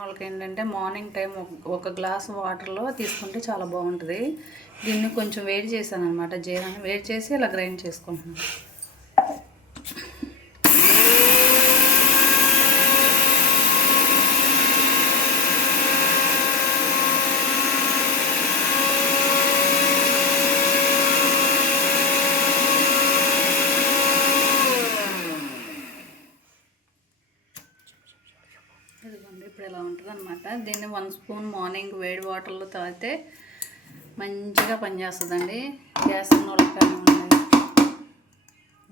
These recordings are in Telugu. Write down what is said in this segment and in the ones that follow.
వాళ్ళకి ఏంటంటే మార్నింగ్ టైం ఒక గ్లాస్ వాటర్లో తీసుకుంటే చాలా బాగుంటుంది. దీన్ని కొంచెం వేడి చేశాను అనమాట. జీరాన్ని వేడి చేసి ఇలా గ్రైండ్ చేసుకుంటున్నాను. ఇదిగోండి ఇప్పుడు ఇలా ఉంటుంది అనమాట. దీన్ని 1 స్పూన్ మార్నింగ్ వేడి వాటర్లో తాగితే మంచిగా పనిచేస్తుందండి. గ్యాస్ ఉన్న వాళ్ళకి కానివ్వండి,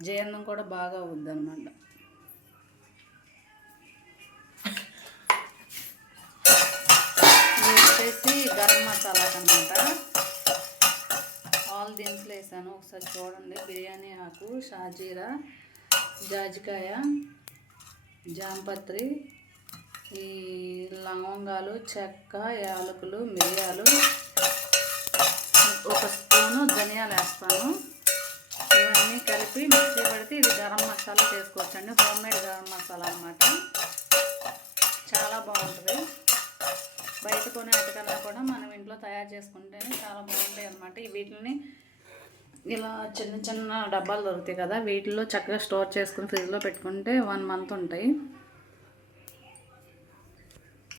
జీర్ణం కూడా బాగా అవుద్ది అనమాట. ఇది వచ్చేసి గరం మసాలా అనమాట. ఆల్ దినుసులు వేసాను, ఒకసారి చూడండి. బిర్యానీ ఆకు, షాజీరా, జాజికాయ, జాంపత్రి, ఈ లవంగాలు, చెక్క, యాలకులు, మిరియాలు, 1 స్పూను ధనియాలు వేస్తాను. ఇవన్నీ కలిపి మిక్సీ పడితే ఇది గరం మసాలా చేసుకోవచ్చండి. హోమ్మేడ్ గరం మసాలా అనమాట. చాలా బాగుంటుంది. బయట కొనేటికన్నా కూడా మనం ఇంట్లో తయారు చేసుకుంటేనే చాలా బాగుంటాయి అన్నమాట. వీటిని ఇలా చిన్న చిన్న డబ్బాలు దొరుకుతాయి కదా, వీటిల్లో చక్కగా స్టోర్ చేసుకుని ఫ్రిడ్జ్లో పెట్టుకుంటే 1 మంత్ ఉంటాయి.